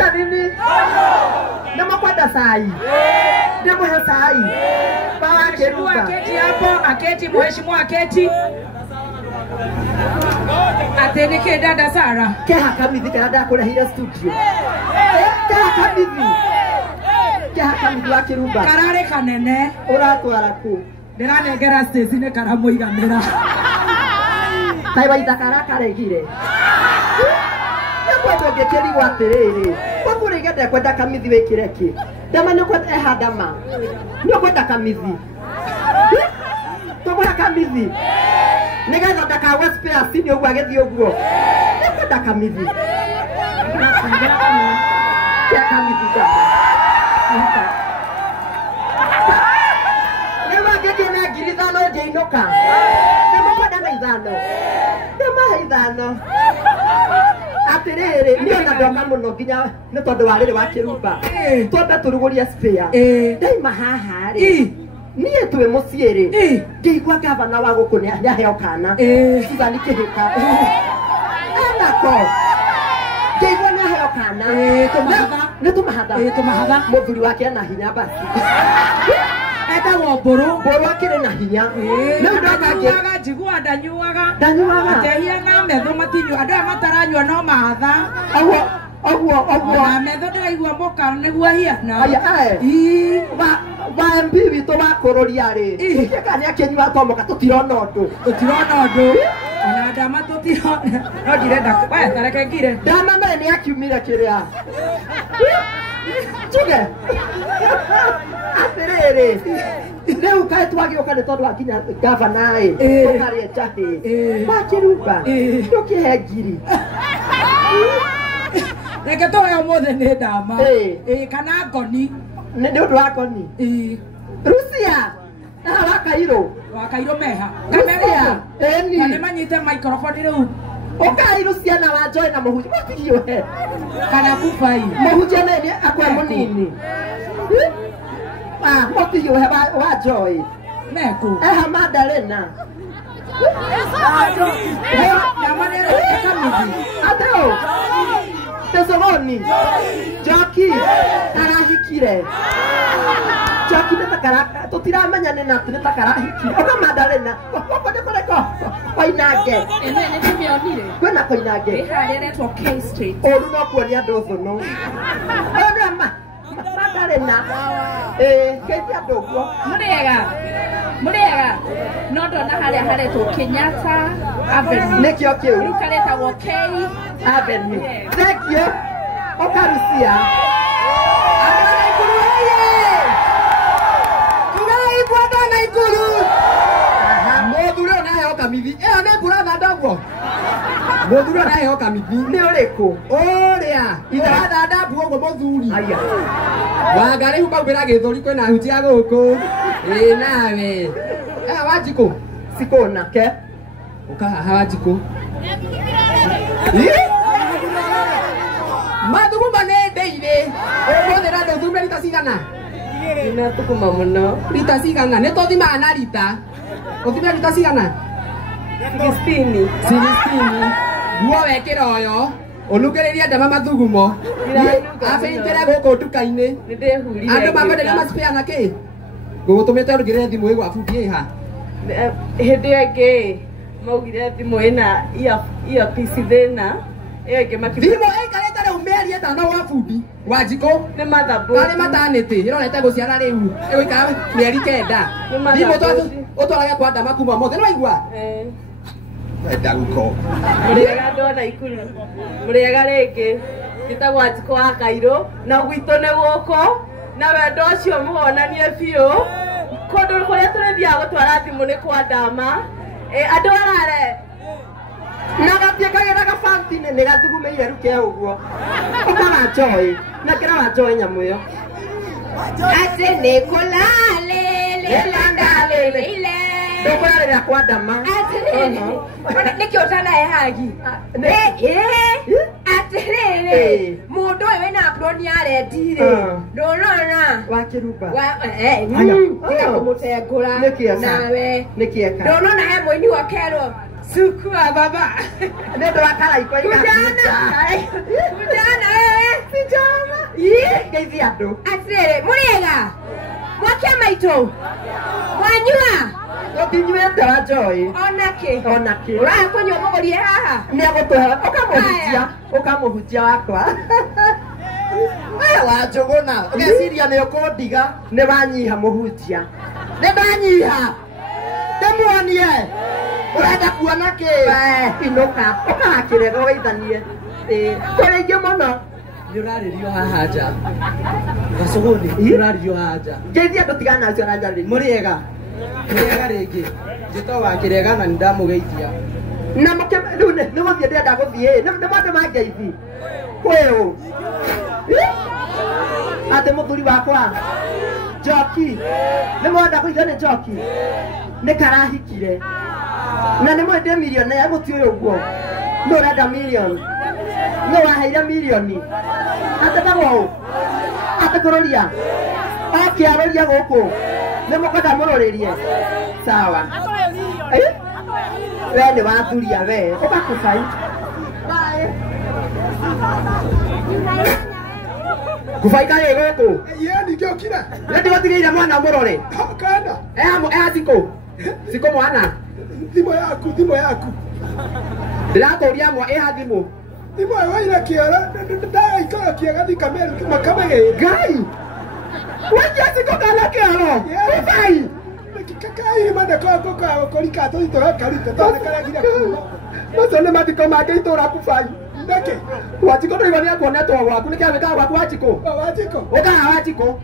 Mnamaanisha nini? Ndio kwenda sai. Ndio mwe sai. Baba Kiruba. Aketi hapo, aketi mheshimiwa aketi. Ateneke dada Sara. Keha kamithi kana kula hira studio. Keha kamithi. Keha kamithi wa Kiruba. Karare kanene. Uratwara ku. Ndiranengera station karamuiganira. Taiwa itakara karegire. Kwenda ngekeri gwatiriri. Kwakuri gende kwenda kamithi wikireki. Dama ni kwenda ehadama. Ni kwenda kamithi. Tobora kamithi. Nigetha ndakawe spare sini ogwa gethi ogwo. Ni kwenda kamithi. Ya kamithi ka. Newa ngekena ngiri thano ndeinoka. Dama kwenda na ithano. Dama ithano. Atiriri ni ona ndoka muno nginya ni tondu wa riri wa Kiruba twambe turuguria spare daima haha ri nie twe muciiri ngeigua gavana wa guku ni aheo kana Susan Kihika anako ngeigua ni aheo kana tumahatha muthuri wake ana hinya basi Eta woboro akire na hinya no ndakage njigua ndanyuaga atehia na metho matinyu andu aya mataranyua no mahatha Ogwo na metho ndiraigua moka niguo hiana aya ba mbibi to bakororia ri kika ni akenywa tomoka tutirona undu ona ndama tutirona no ndirenda waya tareke ngire ndama me ni akiumire kiria Chuge. Atiriri. Leo kae twagioka ni tondu akinya gavana ukari echahi. Ba Kiruba. Tukihe ngiri. Reke toya mothe ni ndama. Kana ngoni. Ni undu wa ngoni. Rusia. Wakairo meha. Kamera. Kane manyite microphone riu. Okairo ciana wa join na muhunjia matirio he. Kana kubai. Muhunjia nene akwa munini. Matirio he wa joy. Neko. Madalena. Na maneno ekamidi. Ateo. Tesogoni. Joki. Arahikire. Joki netakara. Tutiramenya nena netakara hikire. Oka Madalena. Oka Koinage. Ene nimionire. Kwena Koinage. Iharetwo K Street. Oru no kuonia ndotho no. Ona Madalena. Ketia ndogwo. Muriega. No ndona haria haretwo Kenyatta Avenue. Nekio kiu. Rukareta wo K Avenue. Thank you. Oka Rusia. Kamithi ne kura na ndagwo muthuri na heo kamithi ni uriku uria ira na ndagwo gwo muthuri aya wangari humabira githuri kwina hutia guku nawe wajiko sikona ke ukahaha wajiko mathuguma ne ndeire umuthira nduthumira rita cigana ina tukuma muno rita cigana ne tothima na rita uthimira rita cigana 16 guo wekira oyo onukiriria ndama mathugumo afeitira guku nduka-ini ndehurire andu makwendera macipea na ki ngugutumite rugire thimu igwa fundi iha hindi enge maugire thimu ina ia PC thina enge thimu ikarete riu mieri ithano wa fundi wajiko ni mathabu kari mataniti ironete guciara riu igwikara mieri kenda thimu utwarage kwa ndama kuma mothe no igua wenda guko muriega ndona ikuru muriega ringi gitagwo Wajiko wa Kairo na gwito ni guko na wendo ucio muhonanie biu kundu kuria turithia gutwara thimu ni kwa ndama andu arare na gatiekagira gafanti nene gathugumeire ruke uguo ukara joy na kira wa joy nyamu yo ase ne kolale le ile ndokorarira kwa ndama nikio tana ehagi atiriri mundu uyu wina proni arendire ndonona wa Kiruba tika kumutengura nawe ndonona he muini wa kero suku wa baba nendo wakara iko kujana Sijama. Ii, geithi andu. Atiriri, muriega. Mwakia maitu. Mwanyua. Tutinywete wa Joy. Onake. Onake. Uraha kunywa mugorie haha. Nĩ agũtũhe ũkamũhunjia wakwa. Wa Njũgũna ũgeciria nĩ ũkũndiga nĩ wanyiha mũhunjia. Nĩ ndanyiha. Ndĩmuonie. Ũrenda kuona kĩ? Inũka ũkahakĩrega ũgeithanie. Kũrĩ ingĩ mũno. Nĩ ũrarĩrio haha nja. Gacũgũni nĩ ũrarĩrio haha nja. Ngeithia andũ tigana acio aranjarĩria. Mũrĩega. Mũrĩega rĩngĩ. Njĩtagwo wa Kĩrega na nĩndamũgeithia. Na rĩu nĩ gũthiĩ ndĩrenda gũthiĩ. Nĩ maũndũ ma ngeithi. Kwĩ ũ? Atĩ mũthuri wakwa Njoki. Nĩ mwenda kũigua nĩ Njoki. Nĩ karahikire. Na nĩ mwende milioni ya mũti ũyũ ũguo. Nĩ ũrenda milioni. Nĩ waheire milioni. Atĩtagwo ũ? Atĩkũrũria. Oke arũria gũkũ. Nĩ mũkwenda mũrũrĩrie. Sawa. We nĩ wathuria we. Ũgakũbai. Kubai kaĩ gũkũ? Yeni ngiokire. Nĩ ndĩgũtigĩire mwana mũrore. Kana. Eha Cikũ. Cikũ mwana. Thimũ yaku. Ndĩrakũria mwa ĩha thimũ. Thimũ ĩyo waira kĩara. Ndagaikara gathi kamere. Ngai. Wajia Cikũ kana kĩaro. Kubai. Kakai manda kwa kolika to ito karita to kala gina kuma. Macio nĩ mathiko mangĩ itũra Kubai. Ndeke. Wachiko ndĩrĩgonia kuonetwo gwaku nĩ kĩame kaga gwaku Wachiko. Wachiko. Ũkaga Wachiko.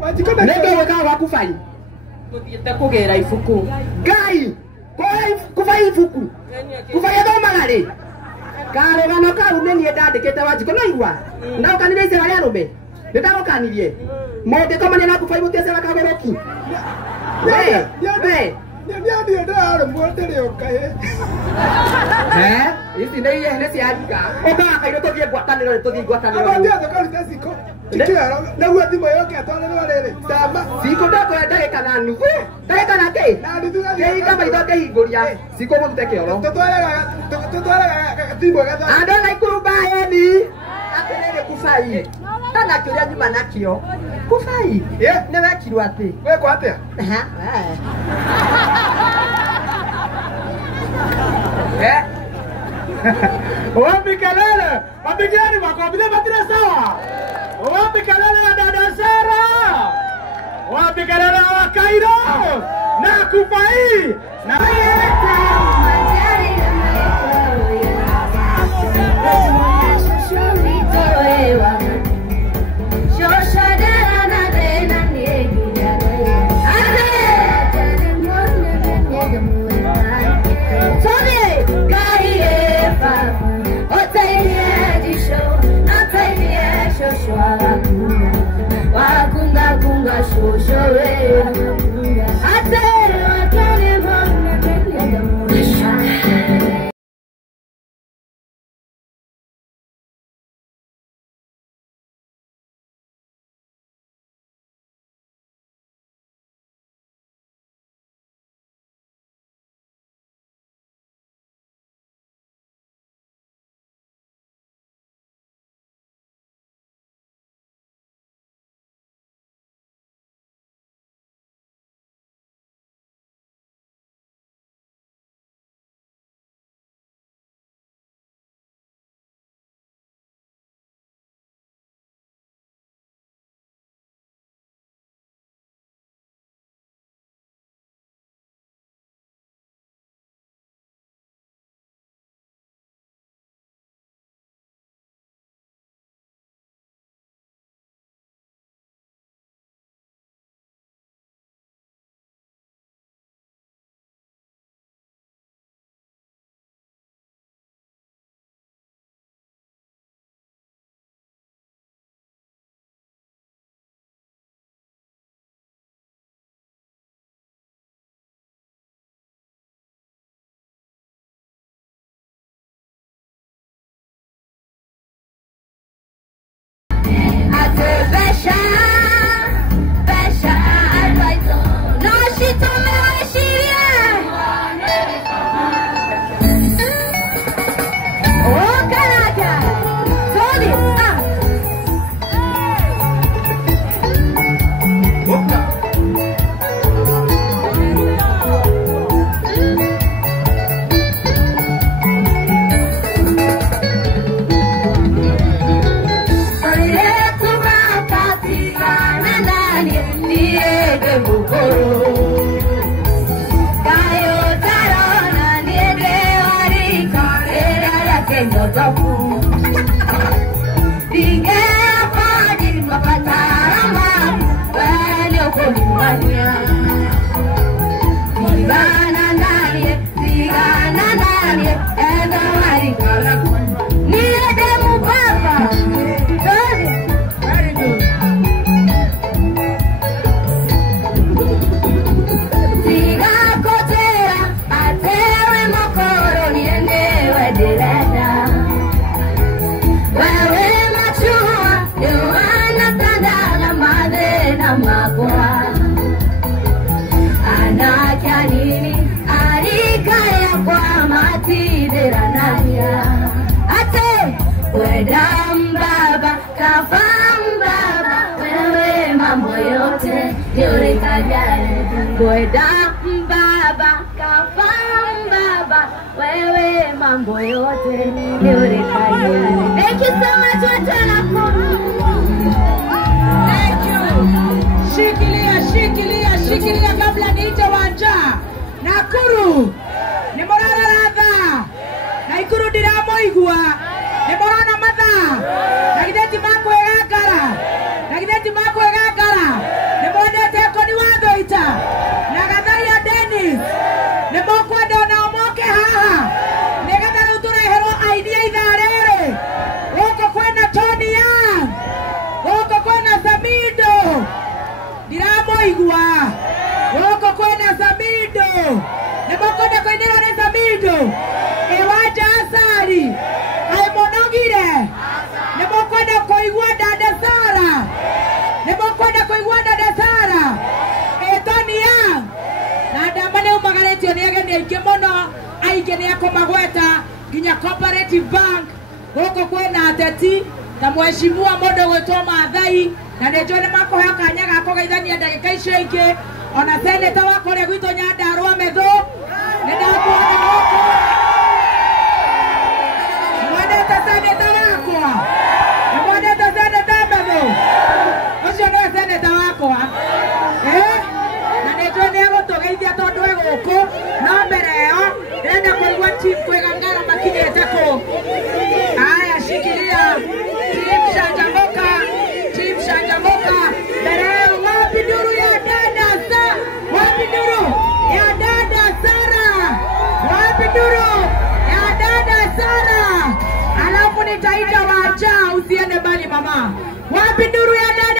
Wachiko nĩ kĩwe kaga gwaku Kubai. Tuthiĩte kũgĩra ibuku. Ngai. Kubai ibuku. Kubai athomaga rĩ. Karũgano kau nĩ niĩ ndandĩkĩte Wachiko no igua. Na ũkanire icera rĩa rũme. Nĩ ndagũkanirie. Mũngĩkomania na Kubai mũtiecera kagoroki. We. Ndio ndio mwendele okae. Ici nĩ ihene cia ndika. Ũkaga tũthiĩ ngwatanĩro. Ndio thakari Cikũ. Kĩaro na gwa thimũ yoke atwarĩrwo rĩrĩ. Tama. Cikũ ndakoya ndagĩka na nuthu. Ndagĩka na kĩ? Na ndithuga kĩhinga maitho ngĩhingũria. Cikũ mũrute kĩoro. Tutwaraga thimũ gatha. Andũ na ikurumba yeni. Atĩrĩrĩ Kubai. Kana kĩrĩa nyuma nakĩo. Kubai. Nĩ wekirwo atĩ. Wekwo atĩa? Wapi kelele? Mapigeni makofi na matire sawa. Wapi kelele ya dada Sara? Wapi kelele ya Wakairo? Na Kubai? Na Wakunga kunga shosho we kafu Dige padi mapatarama Wale ukolimania Tigana nani Ega wari kalaku Niede mubaba Very good Tiga kotera Atewe mokoro Niendewe direda Wewe machua Yuana tandala Madre na magoa Anakia nini Arikaya kwa matidera nania Ate Wedam baba Kafam baba Wewe mambo yote Yuri kajale Wedam baba Kafam baba Wewe mambo yote Yuri kajale Thank you so much Wachana Thank you Shikilia kabla niite wanja Nakuru Nimorana radha Naikuru diramo igua Nimorana madha Nagideti mako egakara Nimorana teko ni wado ita Nagadhari ya Dennis Nimokwa dona omoke haha Negadhari utura hero idea idharere Woko kwena Tony Young Woko kwena Samido Diramo igua Woko kwena Samido Nemokonda kwenero ne Samido Ewaja asari Aimonogire Nemokonda koigua dada Sara Tony Young Nada mane umagareti onegeni aikemono Aigeni yako magweta Ginya Cooperative Bank Woko kwena ateti Tamweshimua modo wetoma adhai Na nejone mako heo kanyaga Ako gaithani ya dakika ishaike Ona seneta wako Regwito Nyandarua medho Nedabuona wako Mwadeta seneta wako Mwadeta seneta medho Osho no seneta wako Na nejone ego togeithia tondu egoko No mbereo Nenda kwa team kwegangara makinye etako Aya shikilia Team Shanjamoka Bereo wapi nuru ya dada Wapi nuru ya dada Sara Wapi nuru ya dada Sara Alafu nitaita wacha usiende bali mama